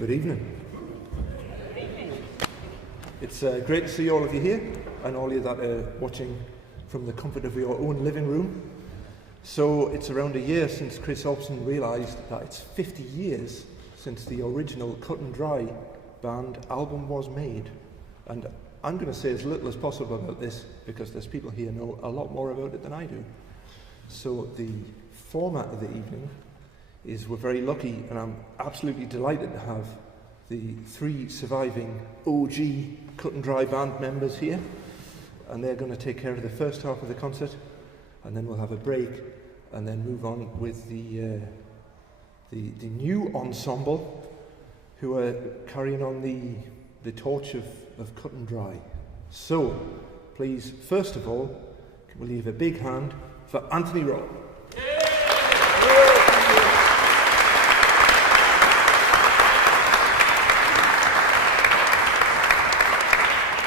Good evening. It's great to see all of you here, and all of you that are watching from the comfort of your own living room. So it's around a year since Chris Hobson realised that it's 50 years since the original Cut and Dry band album was made. And I'm going to say as little as possible about this because there's people here who know a lot more about it than I do. So the format of the evening is we're very lucky, and I'm absolutely delighted to have the 3 surviving OG Cut and Dry band members here, and they're going to take care of the first half of the concert, and then we'll have a break and then move on with the new ensemble who are carrying on the torch of Cut and Dry. So please, first of all, we'll leave a big hand for Anthony Rowe.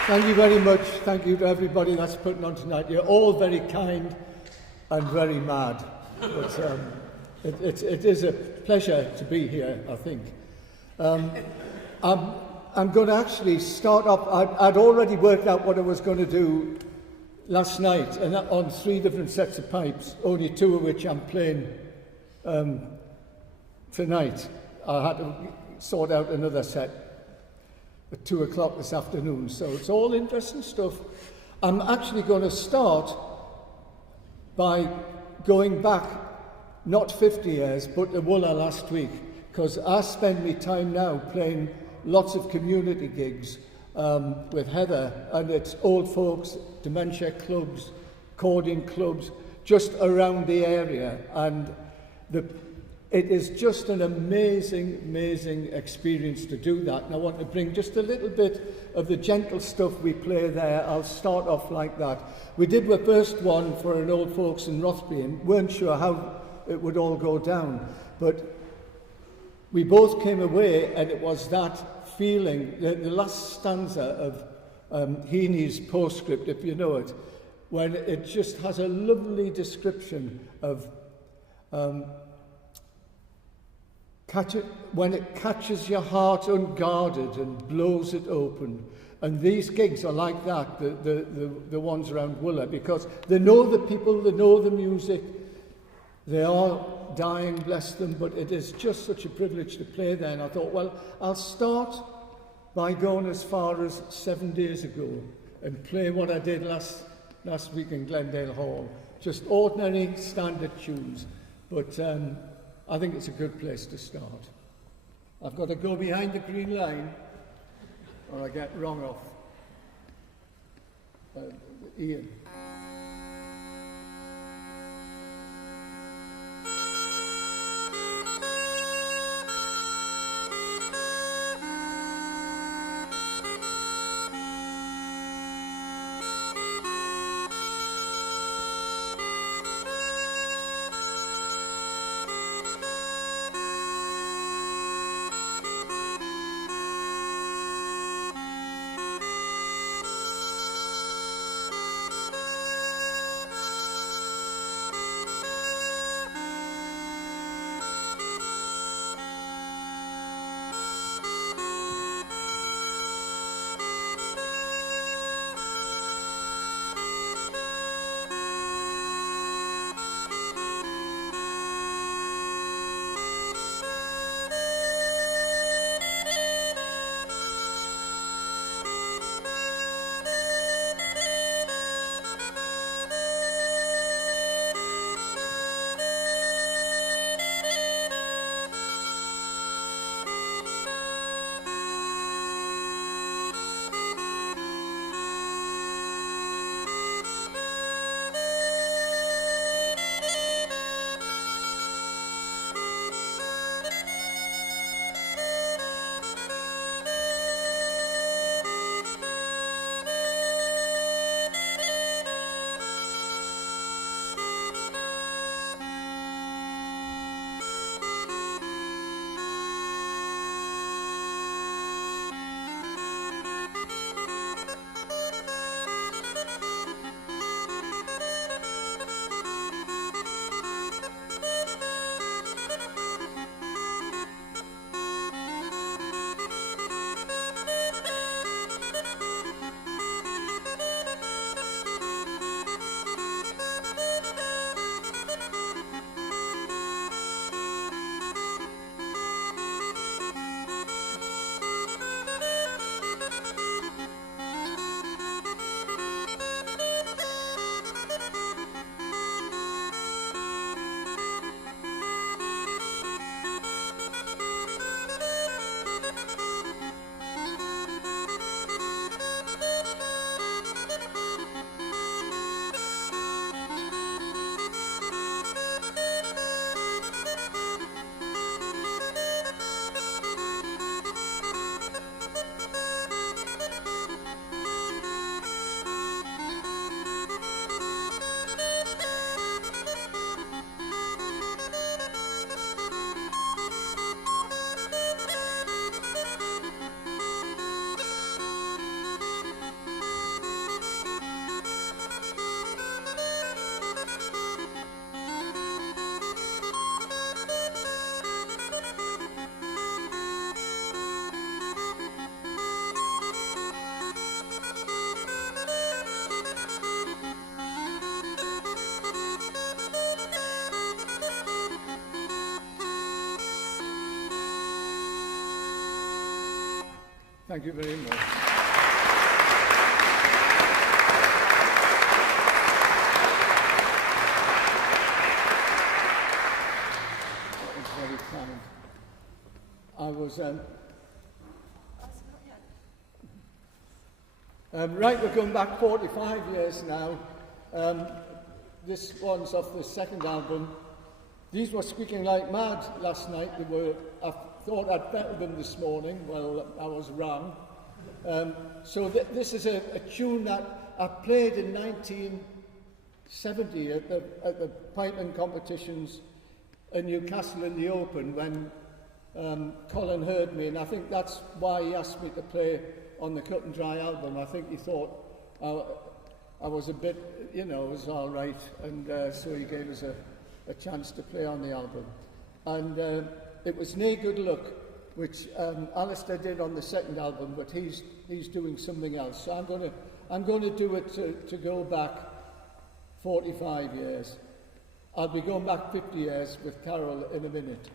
Thank you very much. Thank you to everybody that's putting on tonight. You're all very kind and very mad. But it is a pleasure to be here, I think. I'm going to actually start up. I'd already worked out what I was going to do last night, and on 3 different sets of pipes, only 2 of which I'm playing tonight. I had to sort out another set at 2 o'clock this afternoon, so it's all interesting stuff. I'm actually going to start by going back, not 50 years, but to Wooler last week, because I spend my time now playing lots of community gigs with Heather, and it's old folks, dementia clubs, accordion clubs, just around the area, and it is just an amazing, amazing experience to do that. And I want to bring just a little bit of the gentle stuff we play there. I'll start off like that. We did the first one for an old folks in Rothby and weren't sure how it would all go down. But we both came away, and it was that feeling, the last stanza of Heaney's postscript, if you know it, when it just has a lovely description of when it catches your heart unguarded and blows it open. And these gigs are like that, the ones around Wooler, because they know the people, they know the music, they are dying, bless them, but it is just such a privilege to play there. And I thought, well, I'll start by going as far as 7 days ago and play what I did last week in Glendale Hall. Just ordinary standard tunes, but I think it's a good place to start. I've got to go behind the green line or I get wrong off. Ian. Thank you very much. Very kind. I was right, we're going back 45 years now. This one's off the second album. These were squeaking like mad last night. I thought I'd better them this morning. Well, I was wrong. So this is a tune that I played in 1970 at the piping competitions in Newcastle in the Open when Colin heard me, and I think that's why he asked me to play on the Cut and Dry album. I think he thought I was a bit, it was all right, and so he gave us a chance to play on the album. And it was Nae Good Luck, which Alistair did on the second album, but he's doing something else. So I'm going to do it to go back 45 years. I'll be going back 50 years with Carol in a minute.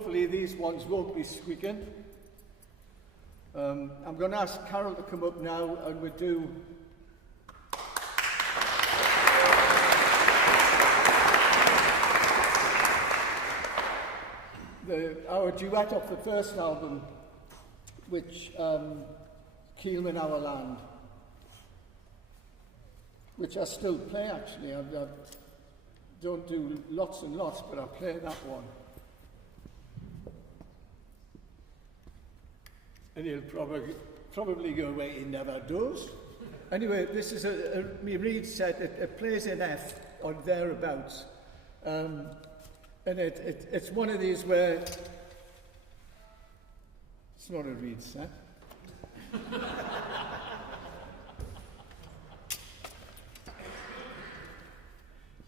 hopefully these ones won't be squeaking. I'm going to ask Carol to come up now and we'll do our duet of the first album, which Keelman Our Land, which I still play actually. I don't do lots and lots, but I play that one. And he'll probably go away, he never does. Anyway, this is me reed set, it plays in F or thereabouts. And it's one of these where it's not a reed set.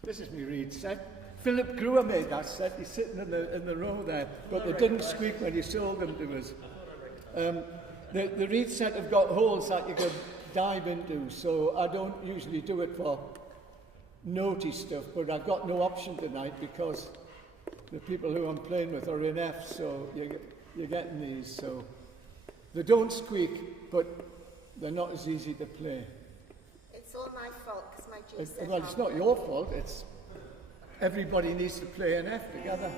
This is me reed set. Philip Brewer made that set. He's sitting in the row there, but they didn't squeak when he sold them to us. The reed set have got holes that you can dive into, so I don't usually do it for notey stuff, but I've got no option tonight because the people who I'm playing with are in F, so you're getting these. So they don't squeak, but they're not as easy to play. It's all my fault because my G set. Well, it's not your fault. It's everybody needs to play an F together.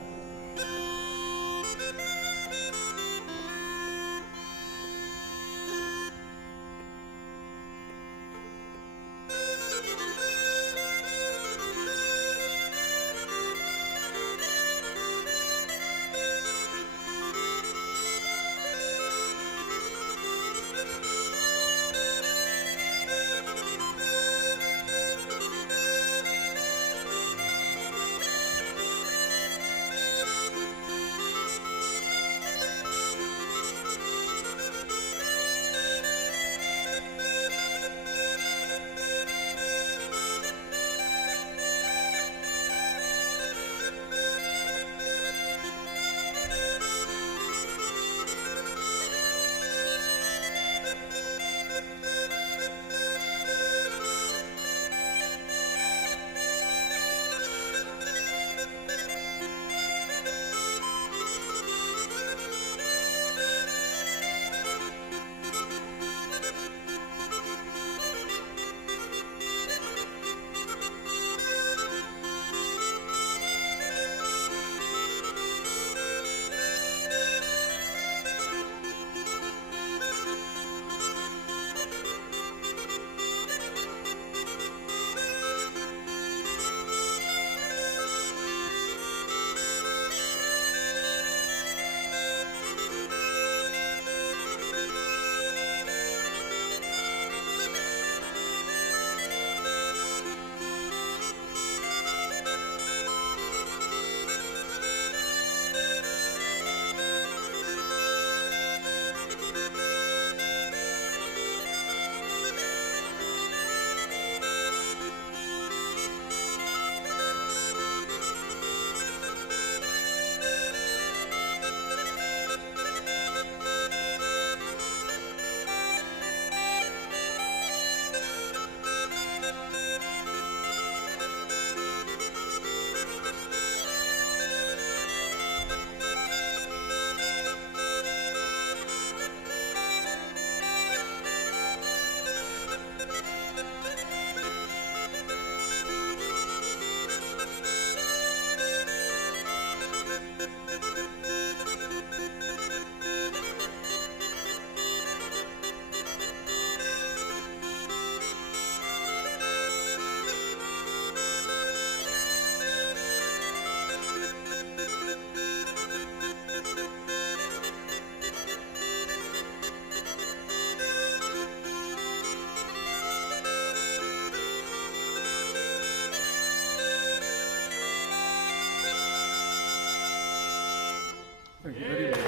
Thank you very much.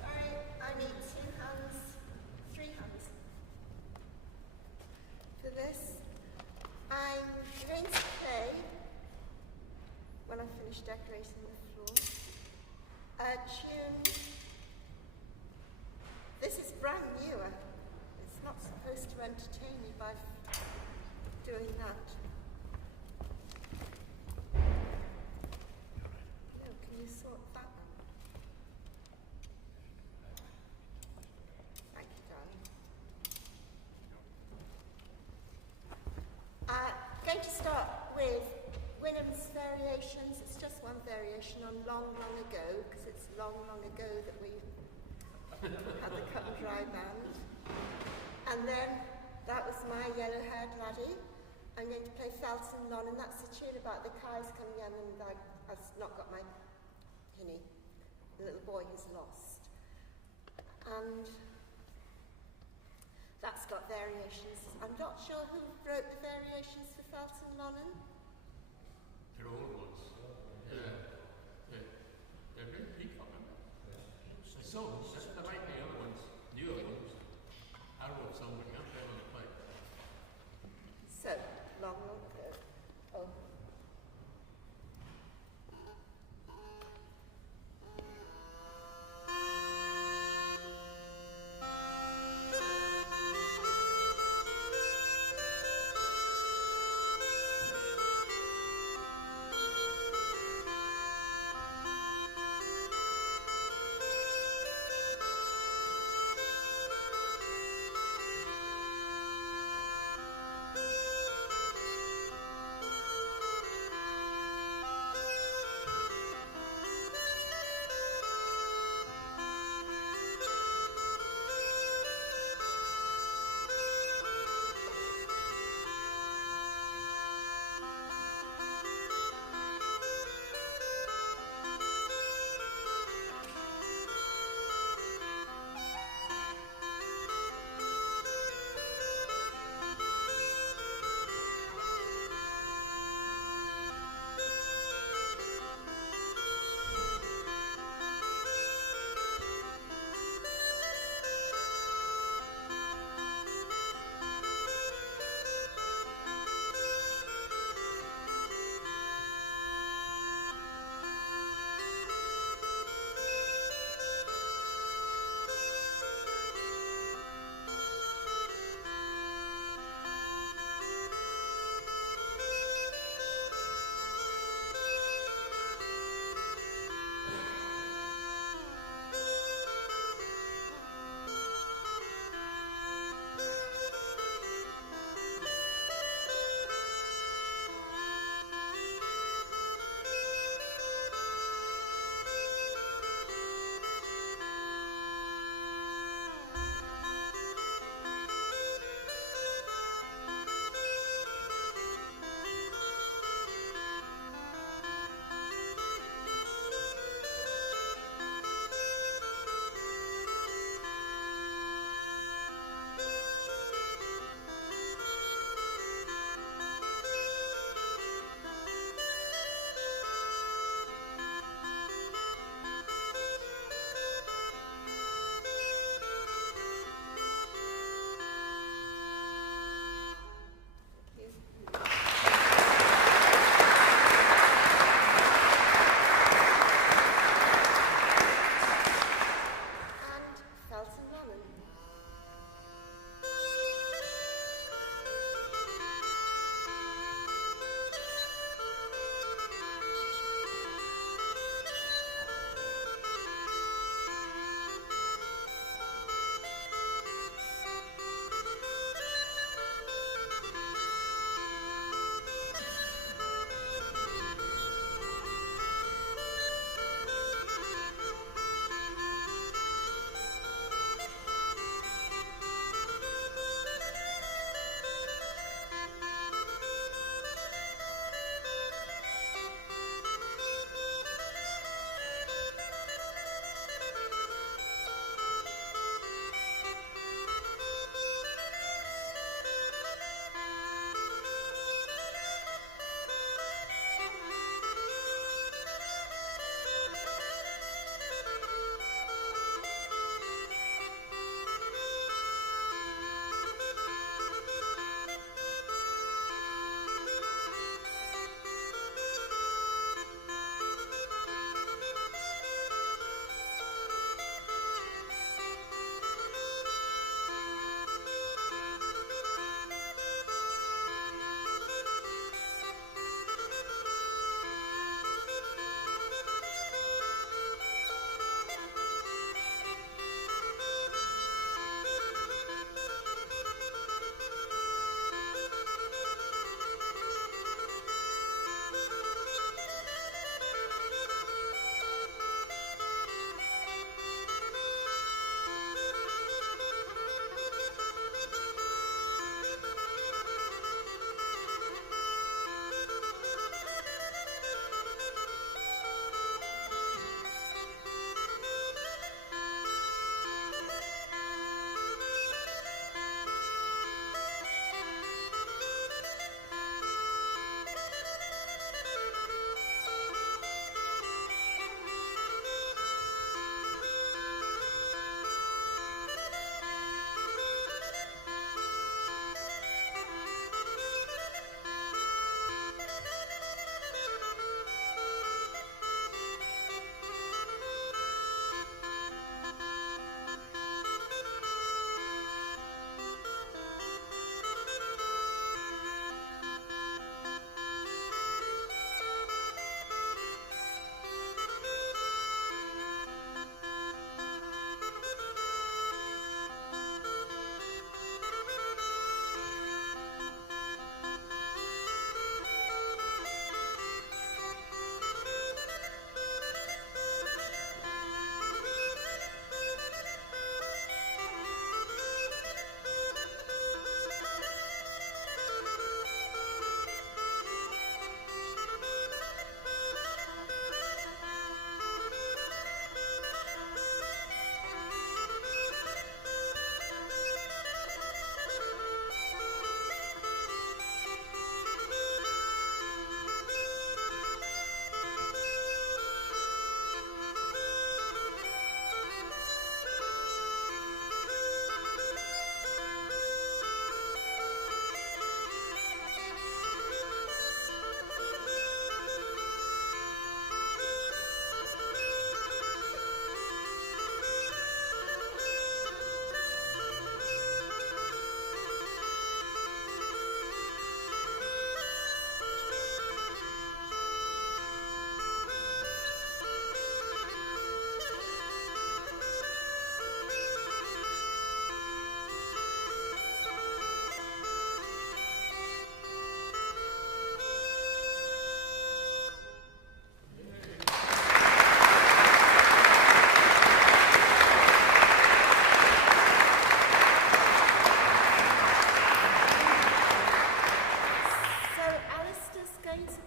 Sorry, I need 2 hands, 3 hands for this. I'm going to play, when I finish decorating the floor, a tune This is brand new. It's not supposed to entertain you by doing that. No, can you sort that one? Thank you, darling. Going to start with Wynnham's variations. It's just one variation on Long, Long Ago, because it's long, long ago that we had the cut and dry band. And then that was My Yellow-Haired Laddie. I'm going to play Felton Lon, and that's the tune about the cows coming in and I've not got my hinny, the little boy who's lost. And that's got variations. I'm not sure who wrote the variations for Felton Lonan. They're old ones. They're really peacock, so there might be other ones, newer ones. I wrote some, but not there on the plate. So, long, long ago. Oh.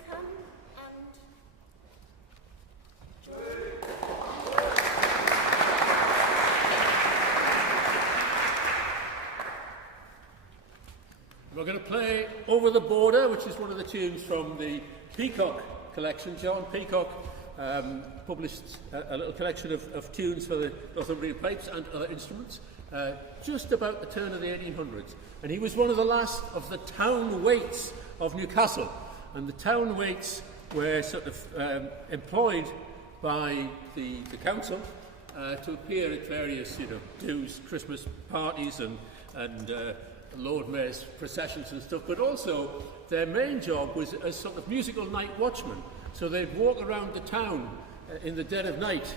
come and We're going to play Over the Border, which is one of the tunes from the Peacock collection. John Peacock published a little collection of tunes for the Northumbrian pipes and other instruments just about the turn of the 1800s. And he was one of the last of the town waits of Newcastle. And the town waits were sort of employed by the council to appear at various, dues, Christmas parties and Lord Mayor's processions and stuff, but also their main job was as sort of musical night watchmen. So they'd walk around the town in the dead of night,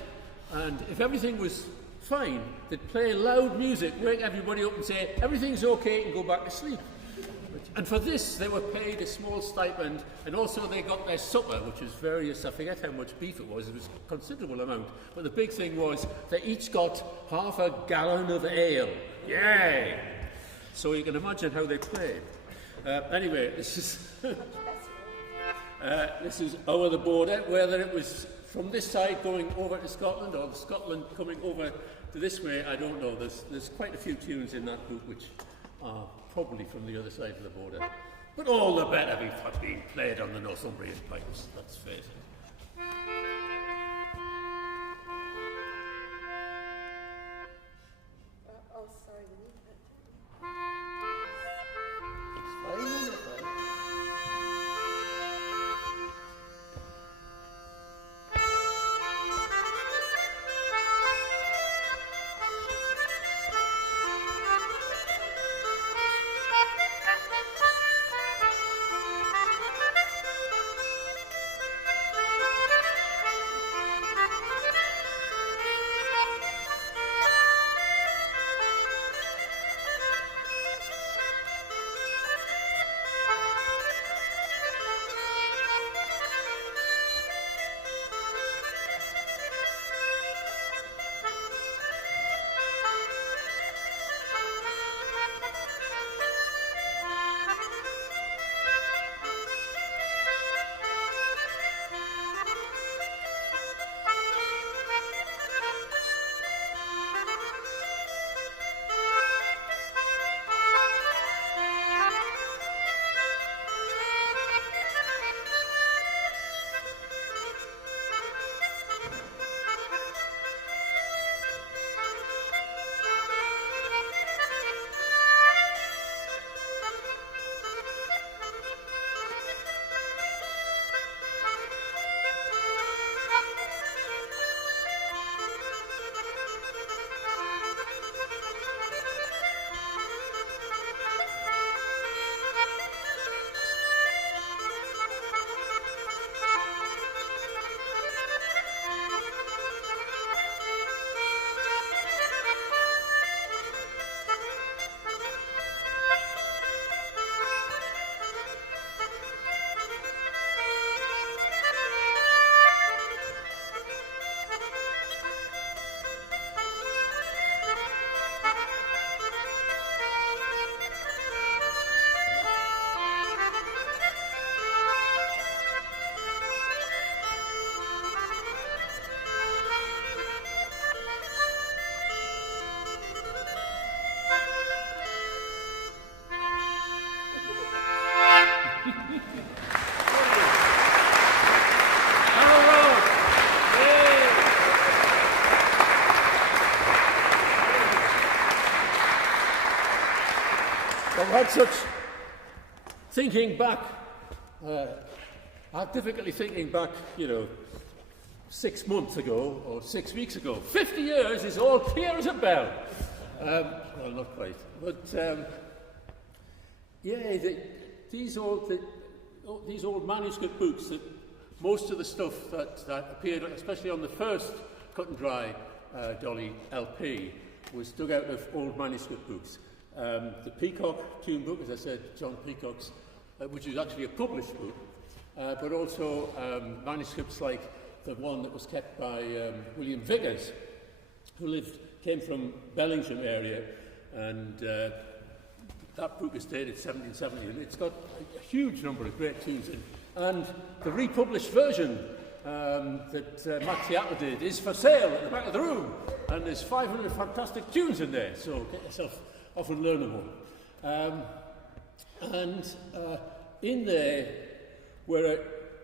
and if everything was fine, they'd play loud music, wake everybody up and say, everything's okay, and go back to sleep. And for this, they were paid a small stipend, and also they got their supper, which was various, I forget how much beef it was a considerable amount. But the big thing was they each got half a gallon of ale. Yay! So you can imagine how they played. Anyway, this is Over the Border, whether it was from this side going over to Scotland or Scotland coming over to this way, I don't know. There's quite a few tunes in that book which are probably from the other side of the border. But all the better for being played on the Northumbrian pipes, let's face it. oh, sorry, we need that. I've had such thinking back. I have difficulty thinking back, 6 months ago or 6 weeks ago. 50 years is all clear as a bell. Well, not quite. But, these old manuscript books, that most of the stuff that appeared, especially on the first Cut and Dry Dolly LP, was dug out of old manuscript books. The Peacock tune book, as I said, John Peacock's, which is actually a published book, but also manuscripts like the one that was kept by William Vickers, who came from Bellingham area, and that book is dated 1770, and it's got a huge number of great tunes And the republished version that Matt Theatre did is for sale at the back of the room, and there's 500 fantastic tunes in there, so get yourself off and learn them all. In there were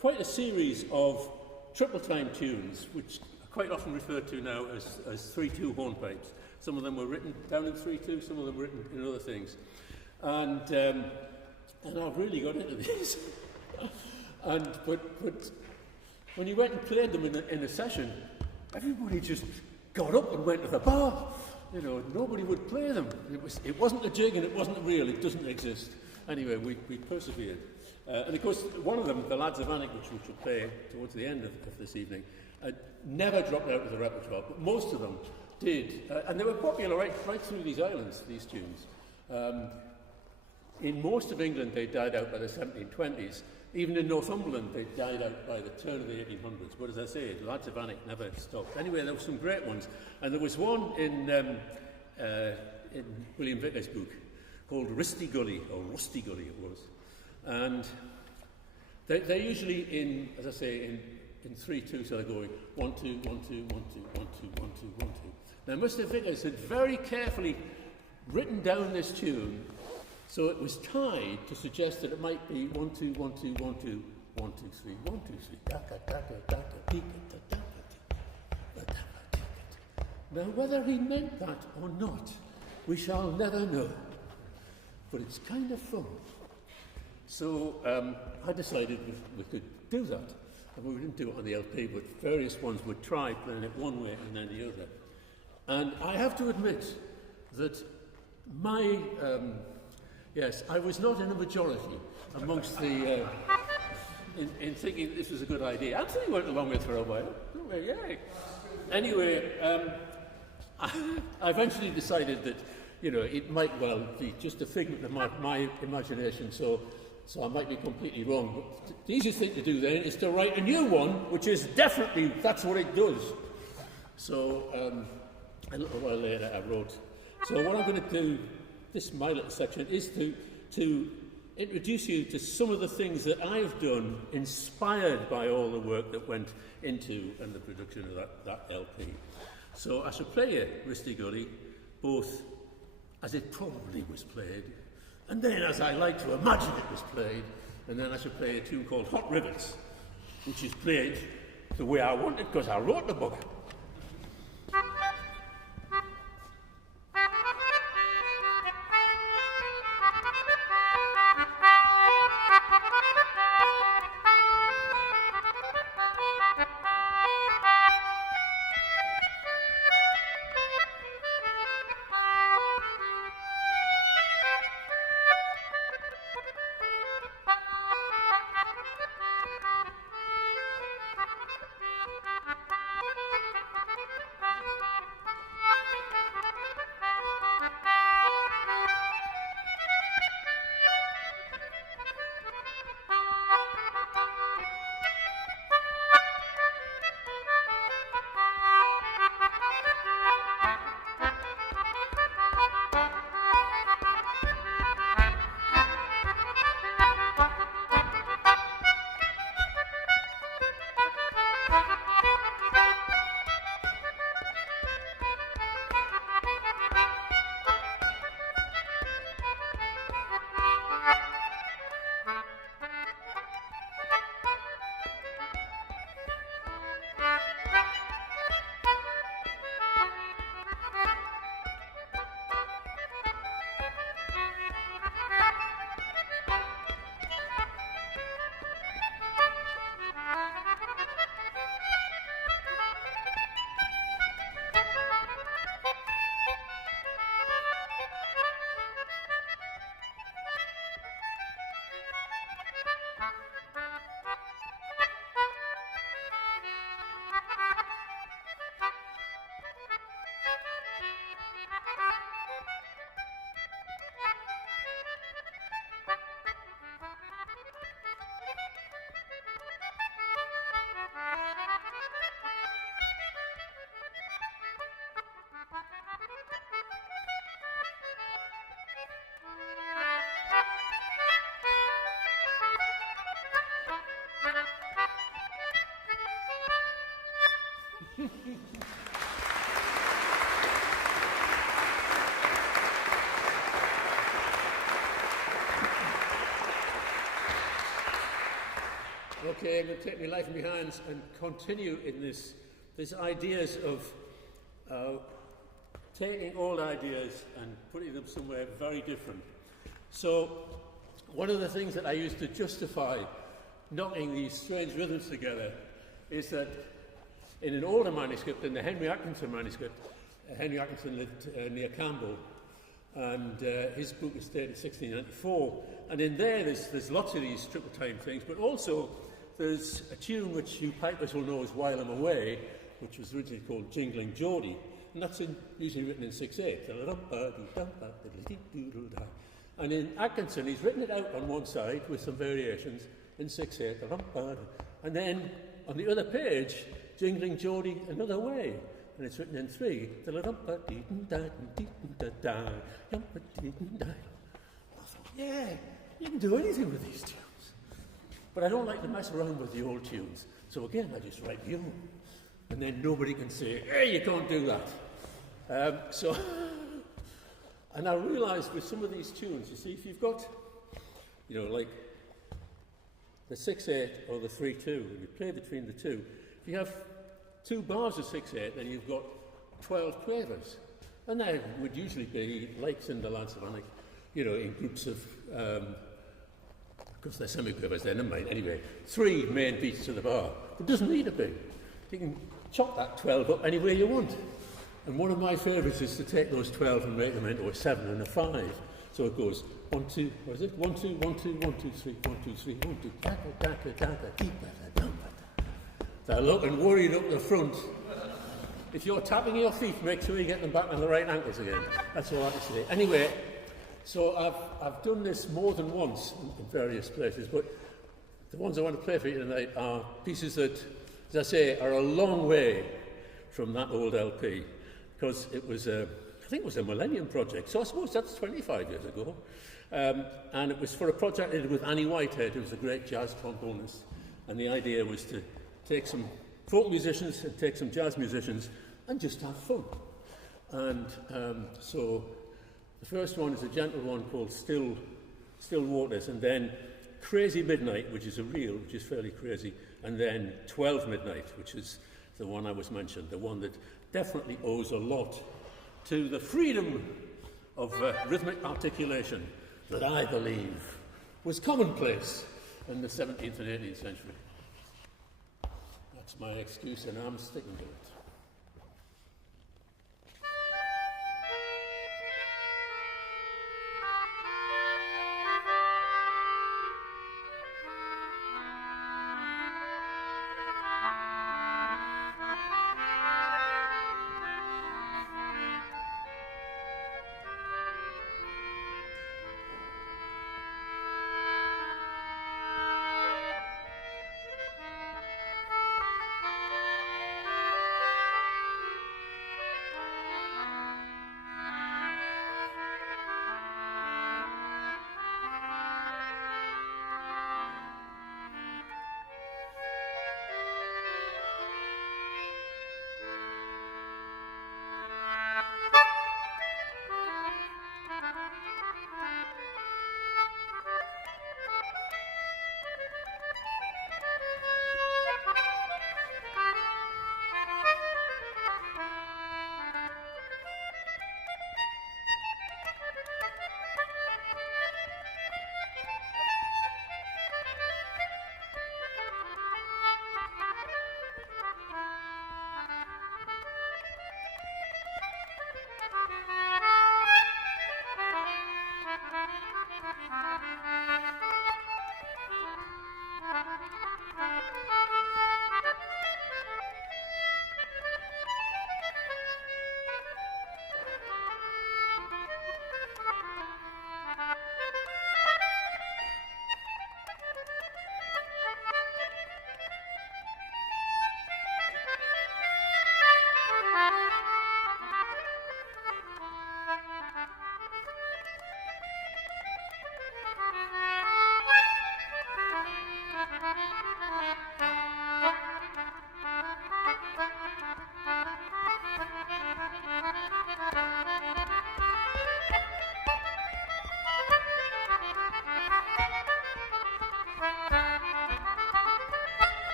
quite a series of triple time tunes, which are quite often referred to now as 3/2 hornpipes. Some of them were written down in 3/2, some of them were written in other things. And I've really got into these. But when you went and played them in a session, everybody just got up and went to the bar. You know, nobody would play them. It wasn't a jig and it wasn't a reel. It doesn't exist. Anyway, we persevered. And of course, one of them, the Lads of Alnwick, which we should play towards the end of this evening, never dropped out of the repertoire, but most of them did. And they were popular right through these islands, these tunes. In most of England, they died out by the 1720s. Even in Northumberland, they died out by the turn of the 1800s. But as I say, the Lads of Alnwick never stopped. Anyway, there were some great ones. And there was one in William Vicker's book called Rusty Gully, or Rusty Gully it was. And they're usually in, as I say, in 3/2, so they're going 1 2 1 2 1 2 1 2 1 2 1 2. Now, Mr. Vickers had very carefully written down this tune, so it was tied to suggest that it might be 1 2 1 2 1 2 1 2 3 1 2 3. Now, whether he meant that or not, we shall never know. But it's kind of fun. So I decided we could do that. And we didn't do it on the LP, but various ones would try playing it one way and then the other. And I have to admit that my... yes, I was not in a majority amongst the... in thinking this was a good idea. Anthony went along with it for a while. Yay. Anyway, I eventually decided that, you know, it might well be just a figment of my imagination, so I might be completely wrong. But the easiest thing to do then is to write a new one, which is definitely, that's what it does. So a little while later I wrote. So what I'm going to do, my little section, is to introduce you to some of the things that I've done inspired by all the work that went into and the production of that LP. So I shall play you Rusty Gully, both as it probably was played, and then as I like to imagine it was played, and then I shall play a tune called Hot Rivers, which is played the way I want it because I wrote the book. Okay, I'm going to take my life in my hands and continue in this ideas of taking old ideas and putting them somewhere very different. So, one of the things that I used to justify knocking these strange rhythms together is that in an older manuscript, in the Henry Atkinson manuscript, Henry Atkinson lived near Campbell, and his book is dated 1694, and in there there's lots of these triple time things, but also there's a tune which you pipers will know as While I'm Away, which was originally called Jingling Geordie, and that's usually written in 6/8. And in Atkinson, he's written it out on one side with some variations in 6/8, and then on the other page, Jingling Geordie another way, and it's written in 3. I thought, yeah, you can do anything with these tunes. But I don't like to mess around with the old tunes. So again, I just write the old. And then nobody can say, hey, you can't do that. And I realised with some of these tunes, you see, if you've got, like the 6/8 or the 3/2, and you play between the two, if you have 2 bars of 6/8, then you've got 12 quavers. And there would usually be, like Cinderlad's Savannah, in groups of, because they're semi-quavers, then never mind. Anyway, 3 main beats to the bar. It doesn't need to be. You can chop that 12 up any way you want. And one of my favourites is to take those 12 and make them into a 7 and a 5. So it goes 1, 2, what is it? 1, 2, 1, 2, 1, 2, 3, 1, 2, 3, 1, 2, taka, taka, taka, keepa, dumpa. They're looking worried up the front. If you're tapping your feet, make sure you get them back on the right ankles again. That's all I have to say. Anyway, so I've done this more than once in various places, but the ones I want to play for you tonight are pieces that, as I say, are a long way from that old LP, because it was I think it was a Millennium Project, so I suppose that's 25 years ago. And it was for a project I did with Annie Whitehead, who was a great jazz trombonist, and the idea was to take some folk musicians and take some jazz musicians and just have fun. And so the first one is a gentle one called Still Waters, and then Crazy Midnight, which is fairly crazy, and then 12 Midnight, which is the one I was mentioned, the one that definitely owes a lot to the freedom of rhythmic articulation that I believe was commonplace in the 17th and 18th century. That's my excuse, and I'm sticking to it.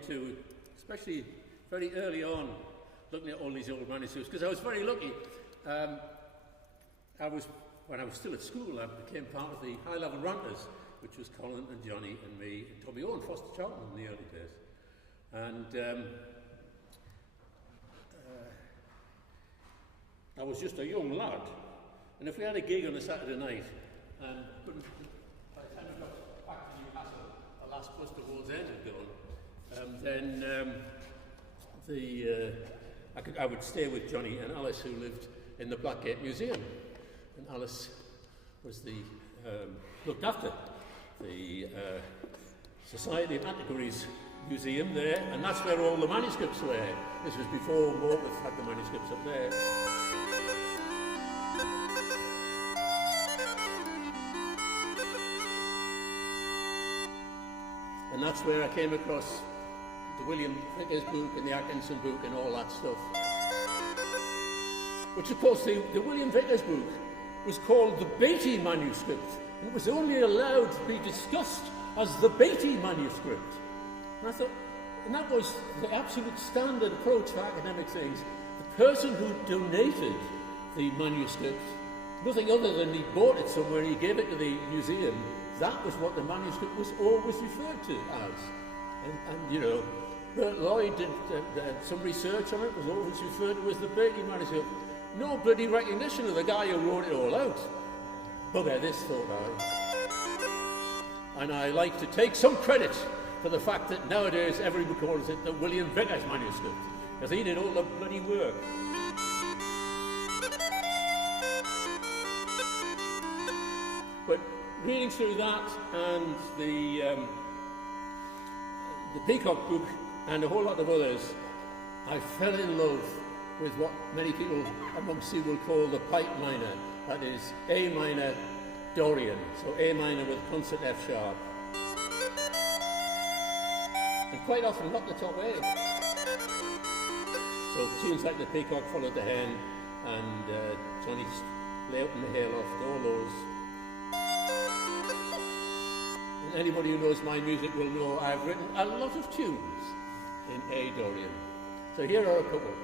into, especially very early on, looking at all these old manuscripts, because I was very lucky. When I was still at school, I became part of the high-level ranters, which was Colin and Johnny and me and Tommy Owen, Foster Charlton in the early days. And I was just a young lad, and if we had a gig on a Saturday night, and by the time we got back to Newcastle, the last bus to Wall's End had gone, then I would stay with Johnny and Alice, who lived in the Blackgate Museum. And Alice was looked after the Society of Antiquaries Museum there, and that's where all the manuscripts were. This was before Morpeth had the manuscripts up there. And that's where I came across the William Vickers book and the Atkinson book and all that stuff. Which, of course, the William Vickers book was called the Beatty manuscript, and it was only allowed to be discussed as the Beatty manuscript. And I thought, and that was the absolute standard approach for academic things. The person who donated the manuscript, nothing other than he bought it somewhere and he gave it to the museum, that was what the manuscript was always referred to as. And you know, Bert Lloyd did some research on it, was always referred to as the Beatty manuscript. No bloody recognition of the guy who wrote it all out. Bugger this, thought I. And I like to take some credit for the fact that nowadays everybody calls it the William Vickers manuscript, because he did all the bloody work. But reading through that and the Peacock book and a whole lot of others, I fell in love with what many people amongst you will call the pipe minor, that is A minor Dorian, so A minor with concert F sharp. And quite often not the top A. So tunes like the Peacock Followed the Hen and Johnny's Layout in the Hayloft, all those. And anybody who knows my music will know I've written a lot of tunes in A Dorian. So here are a couple.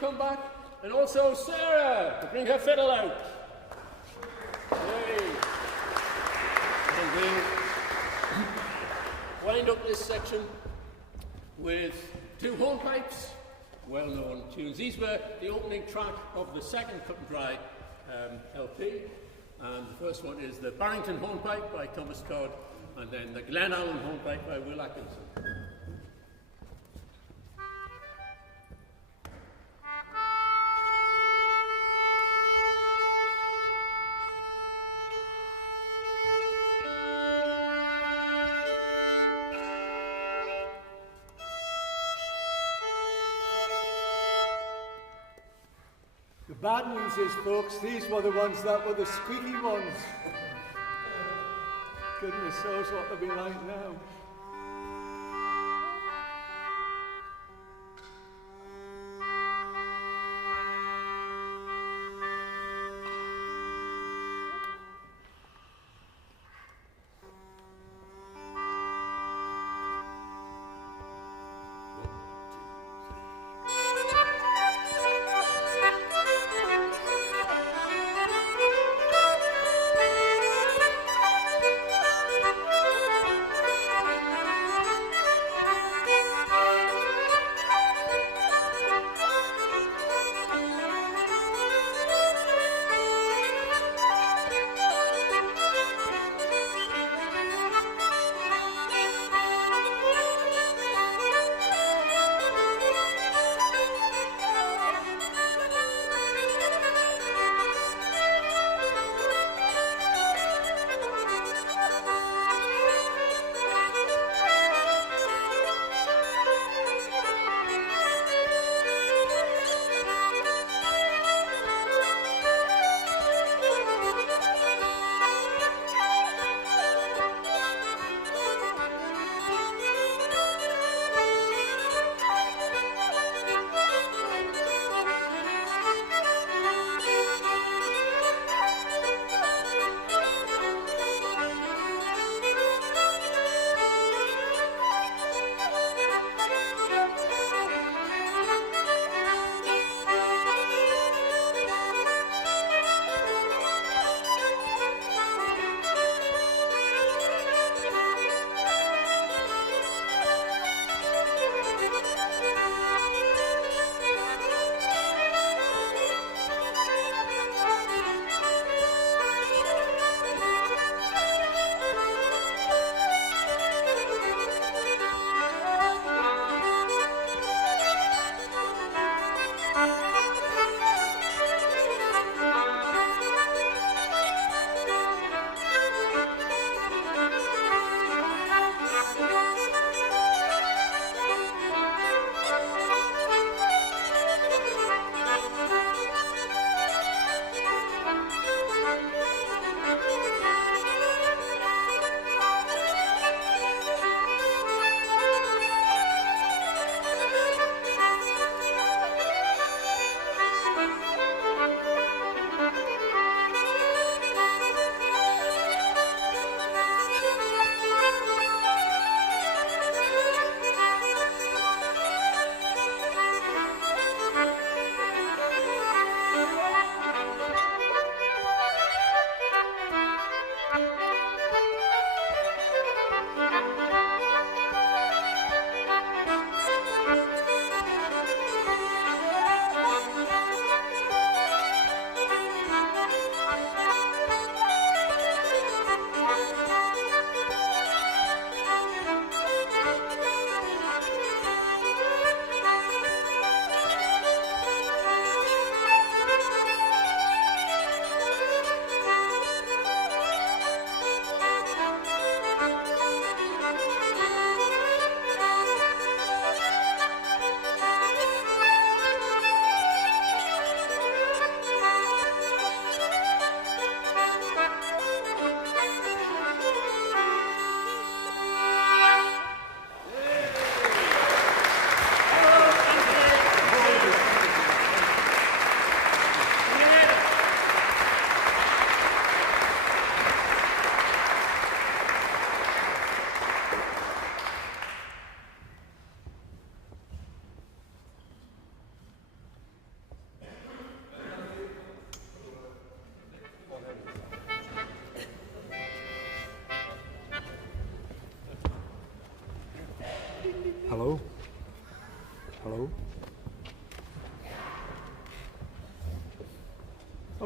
come back? And also Sarah, to bring her fiddle out. Yay. And we'll wind up this section with 2 hornpipes, well-known tunes. These were the opening track of the second Cut and Dry LP. And the first one is the Barrington Hornpipe by Thomas Todd, and then the Glen Allen Hornpipe by Will Atkinson. The bad news is, folks, these were the ones that were the squeaky ones. Goodness knows what they'll be like now. Thank you.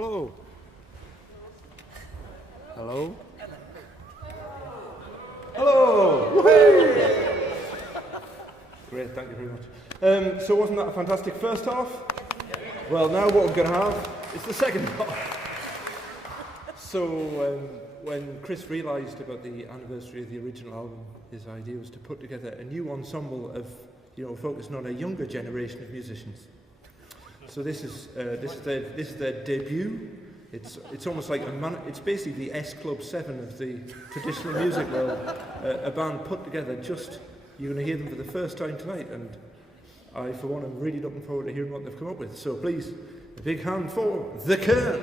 Hello. Hello. Hello. Woo-hoo! Great, thank you very much. So wasn't that a fantastic first half? Well, now what we're going to have is the second half. So when Chris realised about the anniversary of the original album, his idea was to put together a new ensemble of, focusing on a younger generation of musicians. So this is their debut. It's almost like it's basically the S Club 7 of the traditional music world. A band put together you're going to hear them for the first time tonight, and I, for one, am really looking forward to hearing what they've come up with. So please, a big hand for The Kern.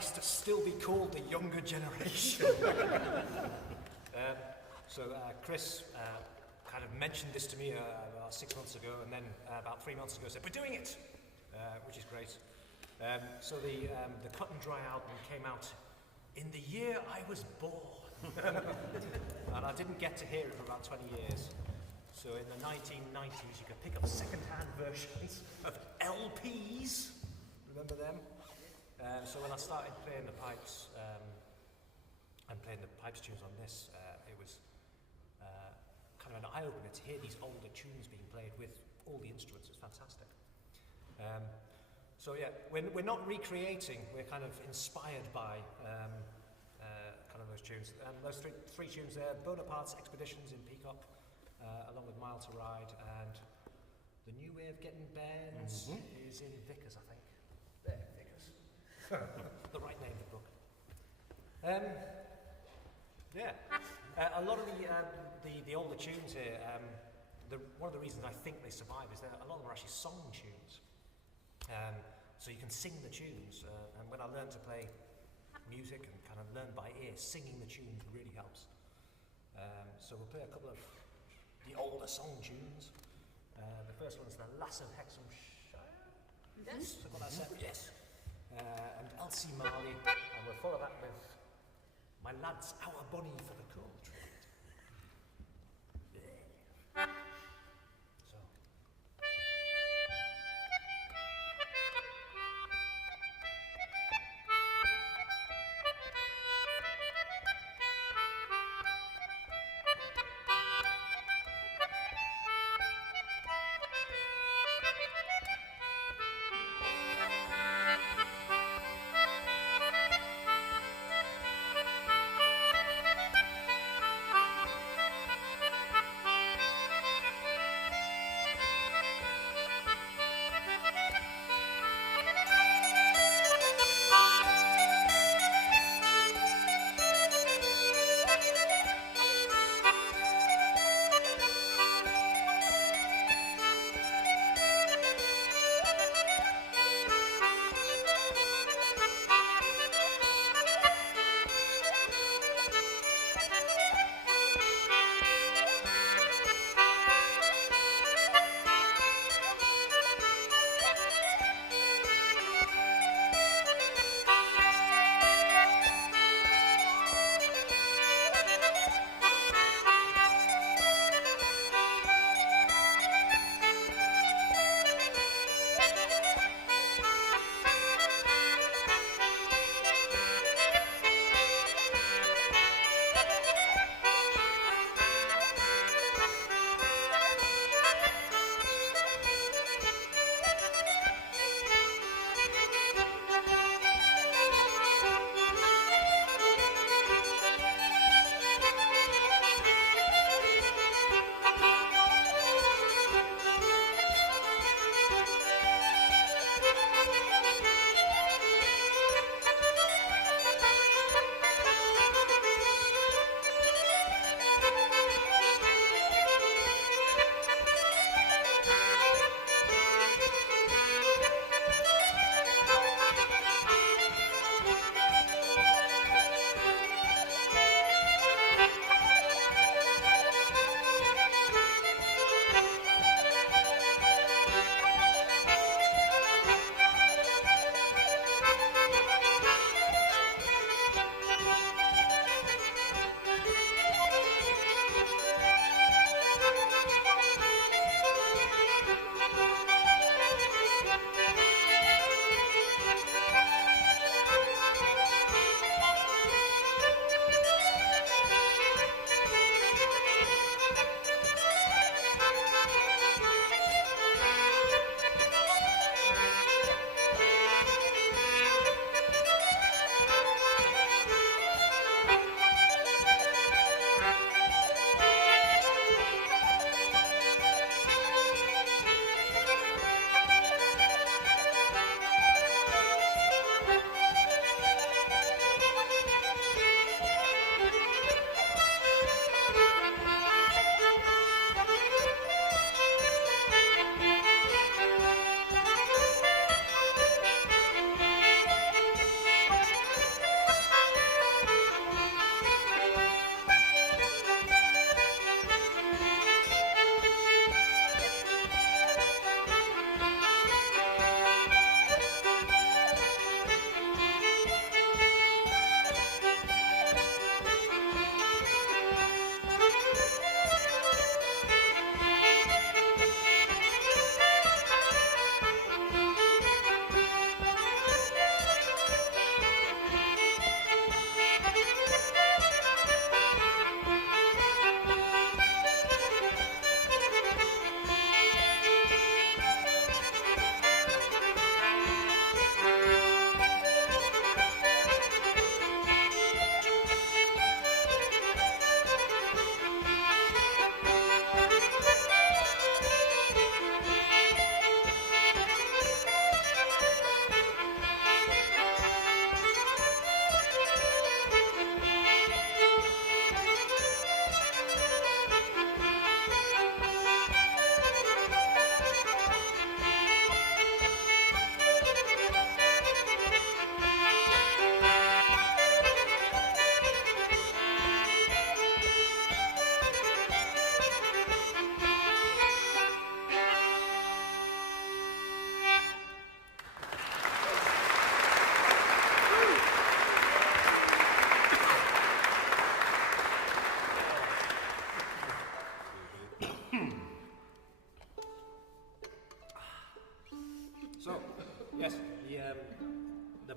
nice to still be called the younger generation. Chris kind of mentioned this to me about 6 months ago, and then about 3 months ago said, we're doing it, which is great. So the Cut and Dry album came out in the year I was born. And I didn't get to hear it for about 20 years. So in the 1990s, you could pick up second-hand versions of LPs. Remember them? So when I started playing the pipes and playing the pipes tunes on this, it was kind of an eye-opener to hear these older tunes being played with all the instruments. It's fantastic. So yeah, we're not recreating. We're kind of inspired by kind of those tunes. Those three tunes there: Bonaparte's Expeditions in Peacock, along with Mile to Ride, and the new way of getting bands is in Vickers, I think. There, Vickers. The right name of the book. A lot of the older tunes here. One of the reasons I think they survive is that a lot of them are actually song tunes. So you can sing the tunes, and when I learned to play music and kind of learn by ear, singing the tunes really helps. So we'll play a couple of the older song tunes. The first one's The Lass of Hexhamshire. Yes, I got that set. Yes. And Elsie Marley, and we'll follow that with My Lads, Our Bonnie for the Coal Trade. Yeah. So.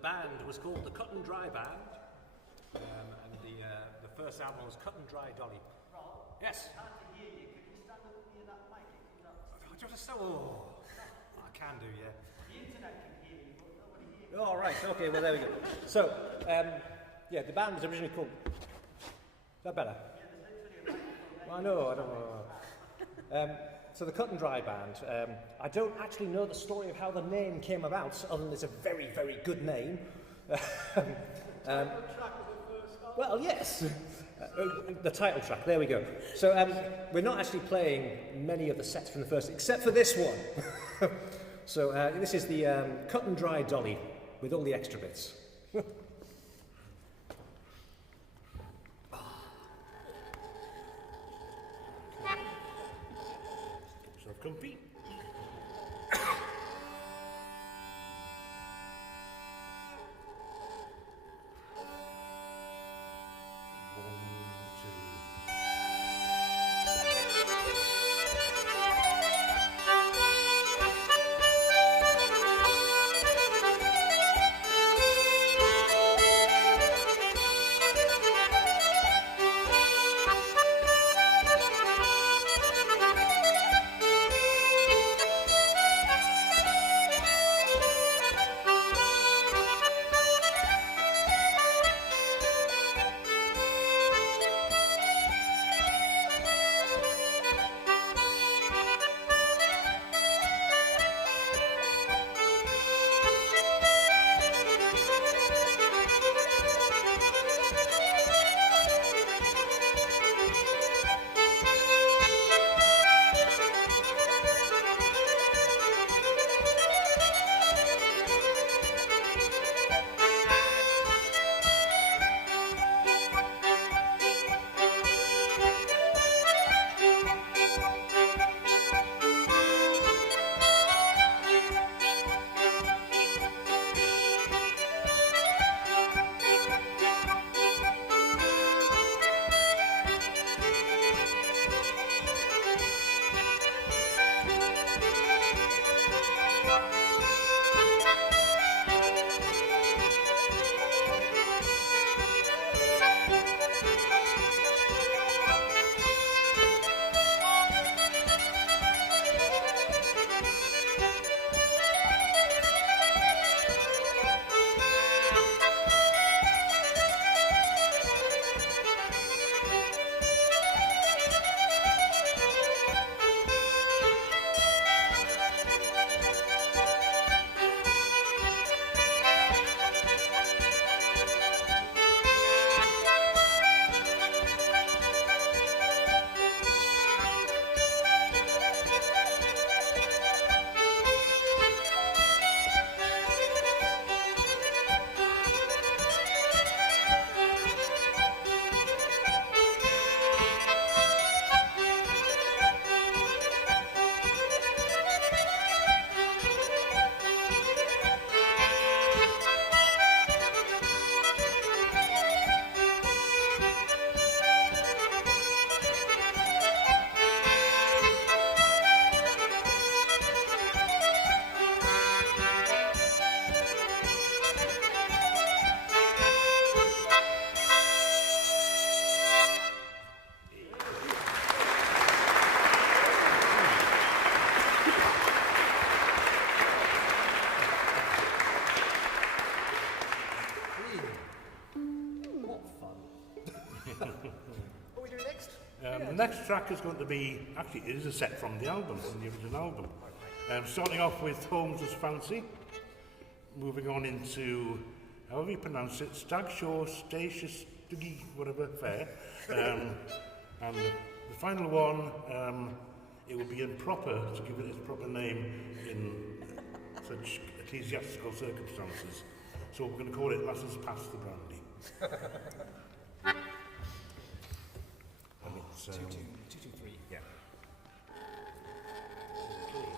band was called the Cut and Dry Band, and the first album was Cut and Dry Dolly. Rob? Yes? It's hard to hear you. Could you stand up near that mic? I can do, yeah. The internet can hear you, but nobody hears you. Oh, right, okay, well, there we go. So, yeah, the band was originally called... Is that better? Yeah, there's literally a microphone there. I know, I don't know. So the Cut and Dry Band, I don't actually know the story of how the name came about, other than it's a very, very good name. Well, yes, the title track, there we go. So we're not actually playing many of the sets from the first, except for this one. So this is the Cut and Dry Dolly, with all the extra bits. Comfy. The next track is going to be, actually it is a set from the album, from the original album. Starting off with Holmes Was Fancy, moving on into, however you pronounce it, Stagshaw, Statius, Stuggy, whatever, fair. And the final one, it would be improper to give it its proper name in such ecclesiastical circumstances. So we're going to call it Lasses Pass the Brandy. And it's, 2, 2, 3. yeah. Thank you.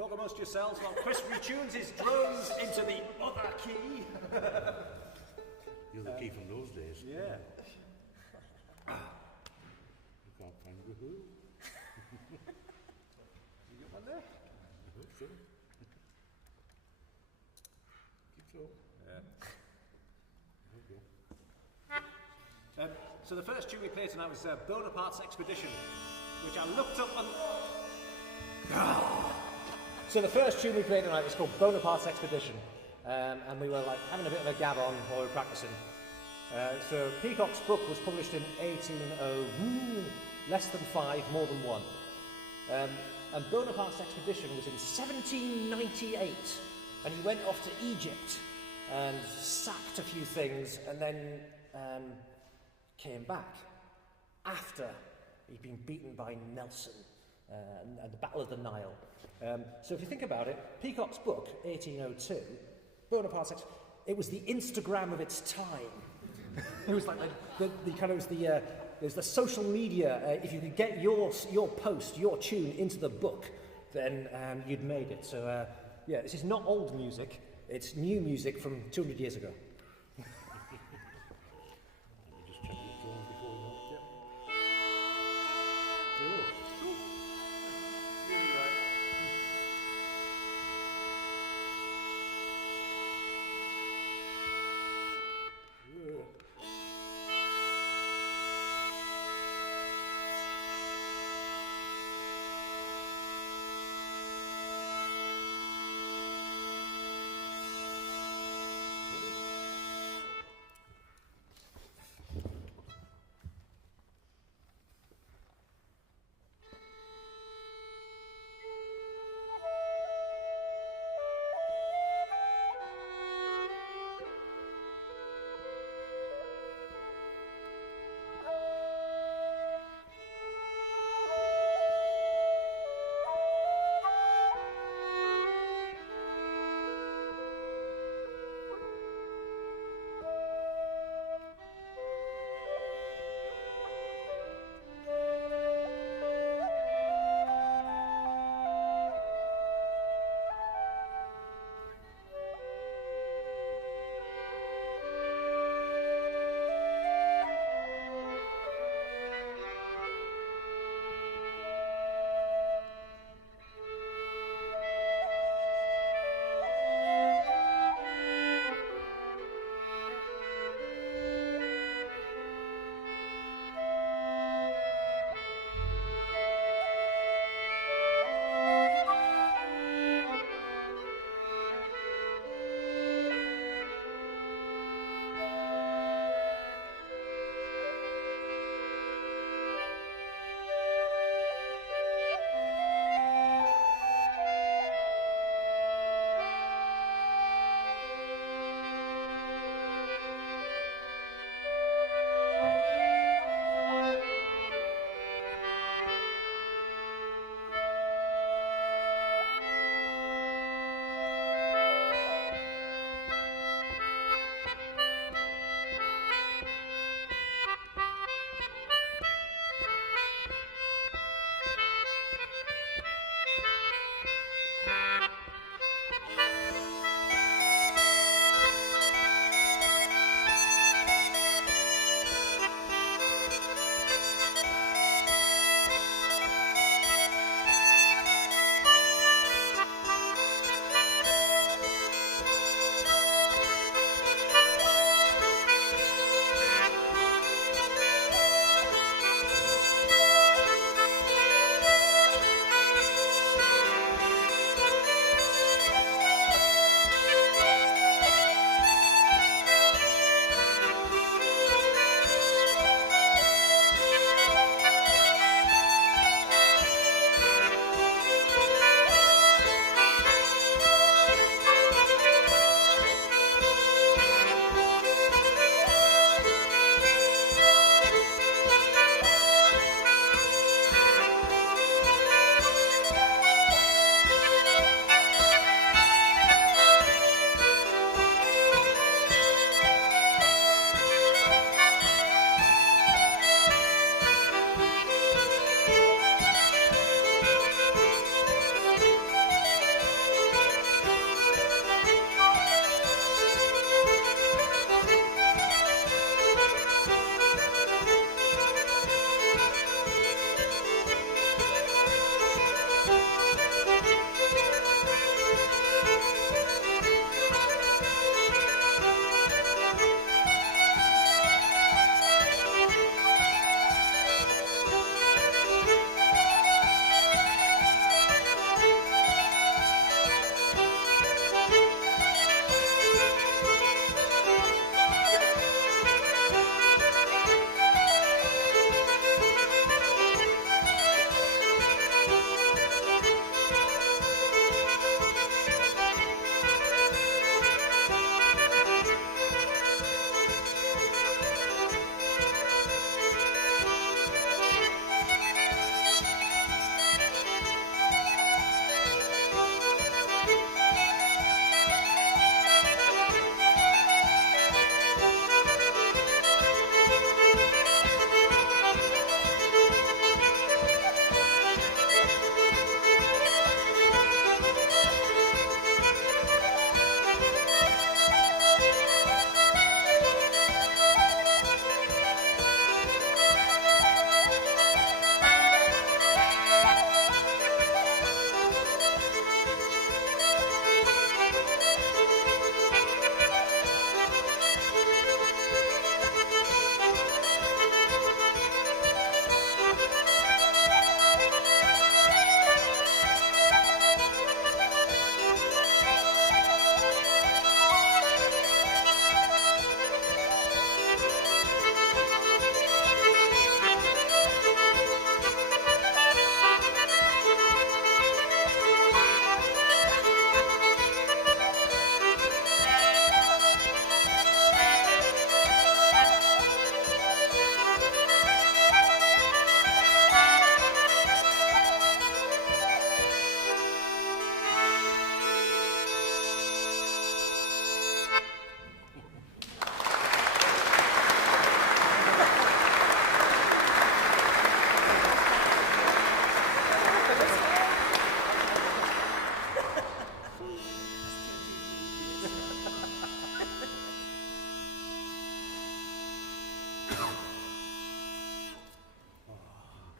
talk amongst yourselves while Chris retunes his drones into the other key. The other key from those days. Yeah. You can't find woohoo. You got one there? I hope so. Keep so. Yeah. Okay. So the first tune we played tonight was Bonaparte's Expedition, which I looked up on... So the first tune we played tonight was called Bonaparte's Expedition, and we were like having a bit of a gab on while we were practicing. So Peacock's book was published in 1800, less than 5, more than 1. And Bonaparte's expedition was in 1798, and he went off to Egypt and sacked a few things, and then came back after he'd been beaten by Nelson at the Battle of the Nile. So if you think about it, Peacock's book, 1802, Bonaparte's it was the Instagram of its time. It was like the kind of was the there's the social media. If you could get your post, your tune into the book, then you'd made it. So yeah, this is not old music; it's new music from 200 years ago. Let me just check the drone before we go. Yep. Really right.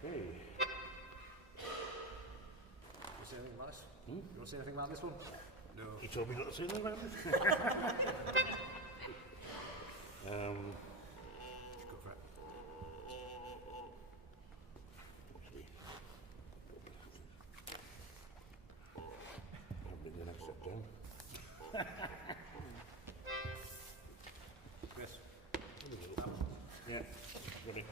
Okay. You say anything about this? You want to say anything about this one? No. He told me not to say anything about it. Go for it. I'll bring the next step down. Chris. Yeah, ready.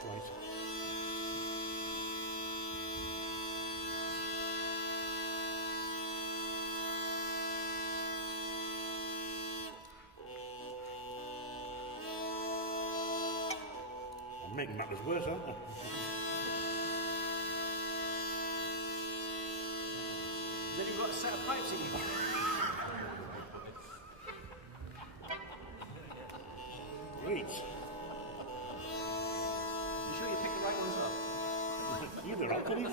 Twice. I'm making matters worse, aren't I? Has anyone got a set of pipes in you? Great. You sure you picked the right ones up? Either, Anthony.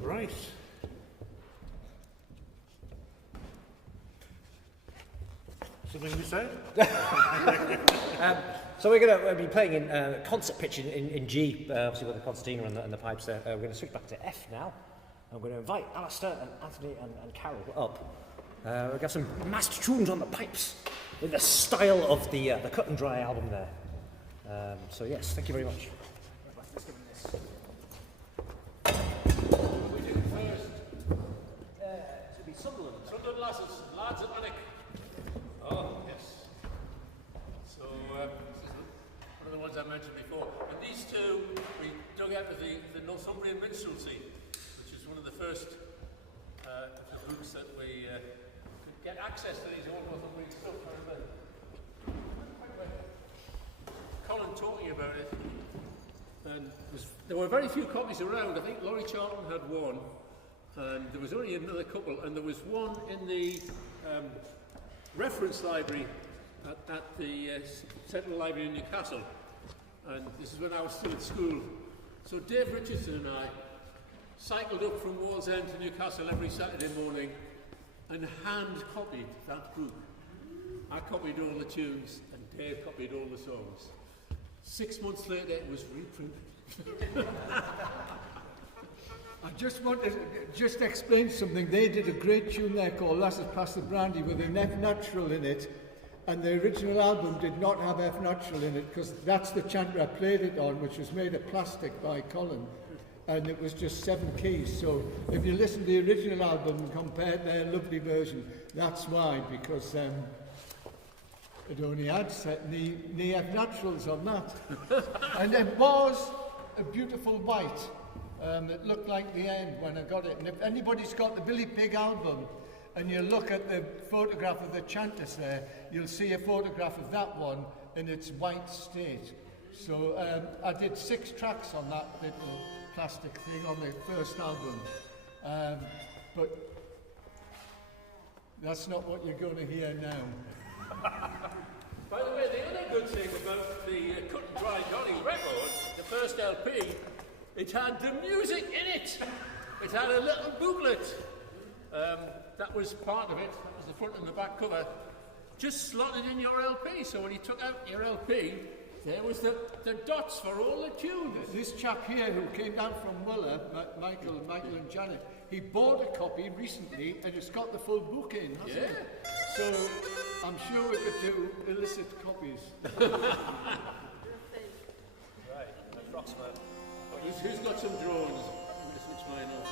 Right. Something we said? So we're going to be playing in concert pitch in G, obviously with the concertina and the pipes there. We're going to switch back to F now. I'm going to invite Alistair and Anthony and Carol up. We've got some massed tunes on the pipes in the style of the Cut and Dry album there. So yes, thank you very much. Let's give them this. We do first. To be Sunderland. Sunderland lads at Manic. Oh, yes. So, this is one of the ones I mentioned before. And these two, we dug out of the Northumbrian Minstrelsy, which is one of the first of the books that we could get access to these old Northumbrian stuff. I remember Colin talking about it. And there were very few copies around. I think Laurie Charlton had one, and there was only another couple, and there was one in the reference library at the Central Library in Newcastle, and this is when I was still at school. So Dave Richardson and I cycled up from Wallsend to Newcastle every Saturday morning and hand copied that book. I copied all the tunes and Dave copied all the songs. 6 months later it was reprinted. I just want to just explain something. They did a great tune there called Lasses Past the Brandy with an F natural in it, and the original album did not have F natural in it because that's the chanter I played it on, which was made of plastic by Colin, and it was just 7 keys. So if you listen to the original album and compare their lovely version, that's why, because it only had the F naturals on that. And it was a beautiful white. It looked like the end when I got it. And if anybody's got the Billy Pig album and you look at the photograph of the chanters there, you'll see a photograph of that one in its white state. So I did 6 tracks on that little plastic thing on the first album. But that's not what you're going to hear now. By the way, the other good thing about the Cut and Dry Johnny records, the first LP, it had the music in it. It had a little booklet. That was part of it. That was the front and the back cover. Just slotted in your LP. So when you took out your LP, there was the dots for all the tunes. This chap here who came down from Willer, Michael and Janet, he bought a copy recently and it's got the full book in, hasn't it? So I'm sure we could do illicit copies. Right, approximate. Who's got some drawings? I'm just switch mine off.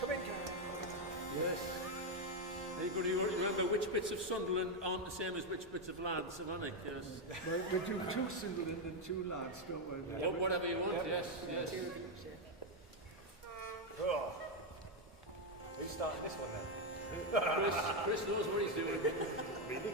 Come in, Yes. Anybody remember which bits of Sunderland aren't the same as which bits of Lads of Alnwick? Yes. Well, we do 2 Sunderland and 2 Lads, don't we? Or whatever you want, yes. Oh. Who's starting this one then? Chris knows what he's doing. Really?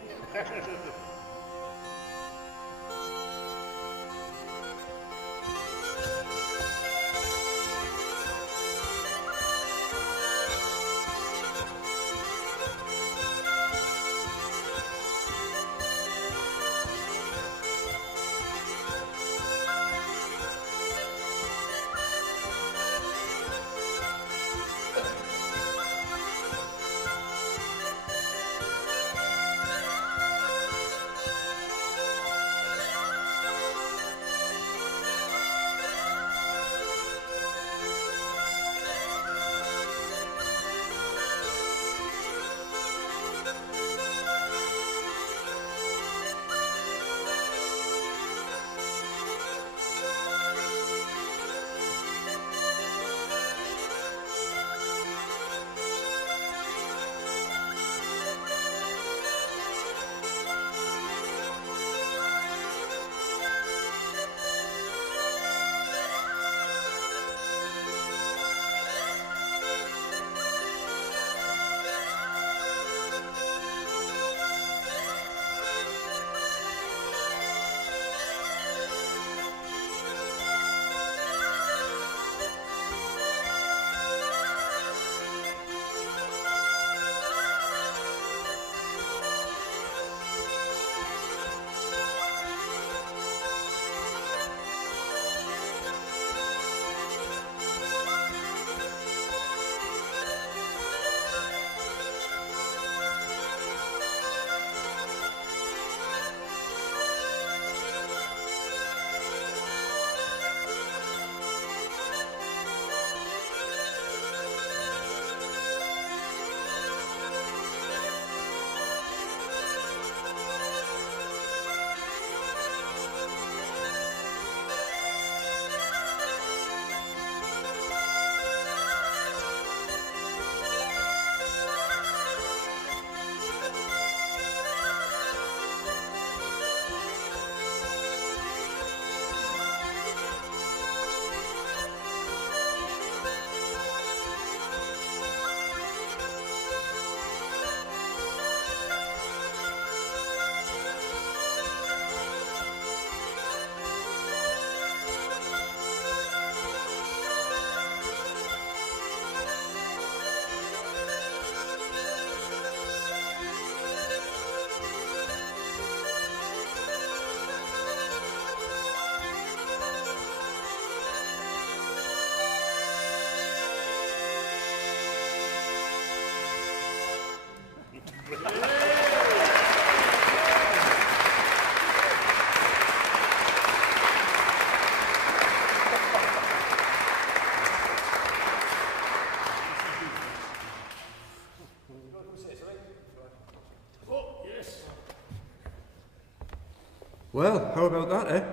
Well, how about that, eh?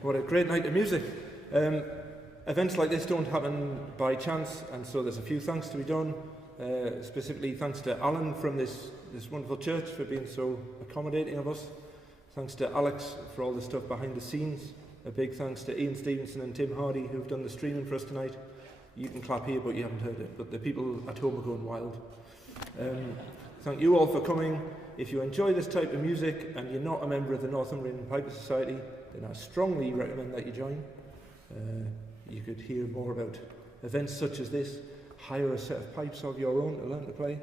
What a great night of music. Events like this don't happen by chance, and so there's a few thanks to be done. Specifically, thanks to Alan from this wonderful church for being so accommodating of us. Thanks to Alex for all the stuff behind the scenes. A big thanks to Ian Stevenson and Tim Hardy who've done the streaming for us tonight. You can clap here, but you haven't heard it. But the people at home are going wild. Thank you all for coming. If you enjoy this type of music and you're not a member of the Northumbrian Piper Society, then I strongly recommend that you join. You could hear more about events such as this, hire a set of pipes of your own to learn to play,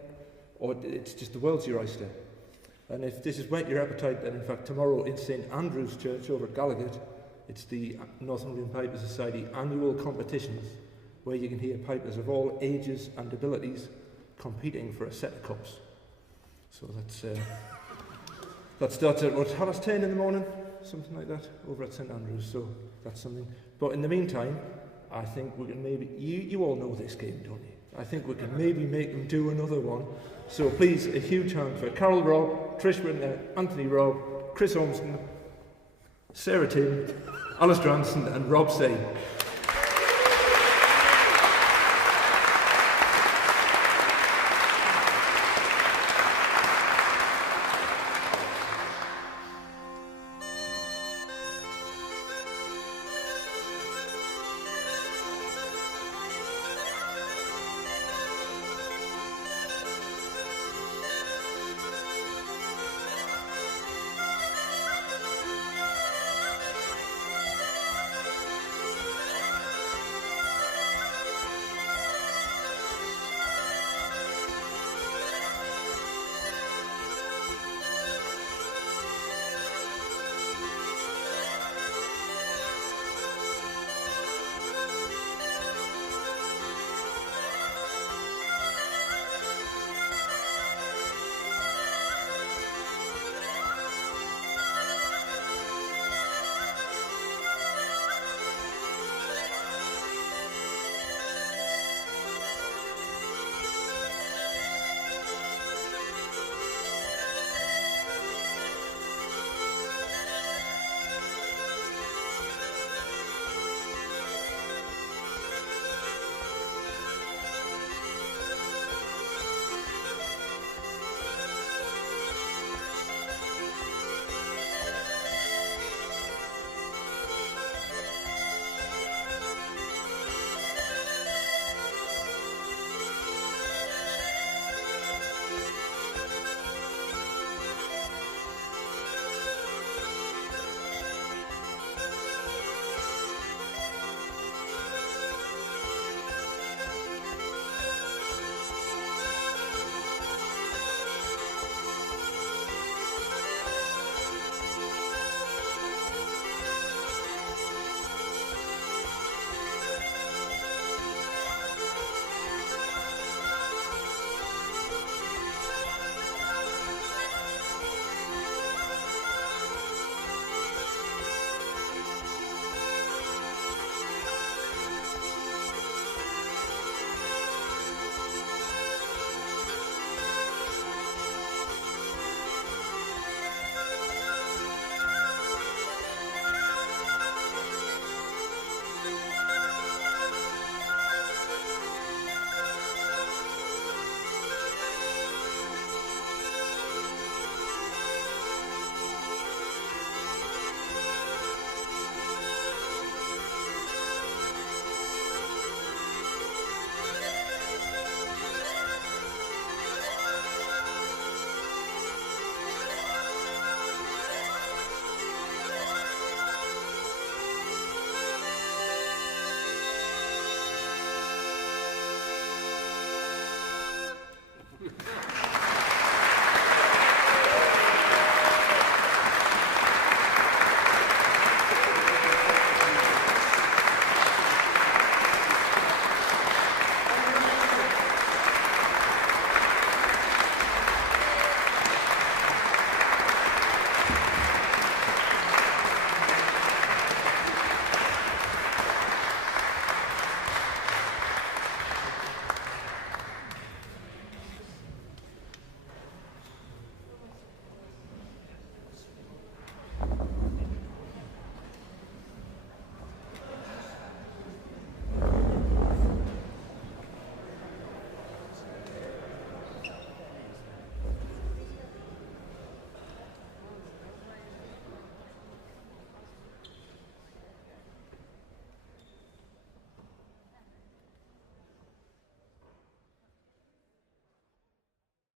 or it's just the world's your oyster. And if this has whet your appetite, then in fact tomorrow in St Andrew's Church over at Gallagher, it's the Northumbrian Piper Society annual competitions where you can hear pipers of all ages and abilities competing for a set of cups. So that starts at about 10:30 in the morning, something like that, over at St Andrews, so that's something. But in the meantime, I think we can maybe, you all know this game, don't you? I think we can maybe make them do another one. So please, a huge hand for Carol Robb, Trish Winter, Anthony Robb, Chris Olmston, Sarah Tim, Alistair Anderson and Rob Say.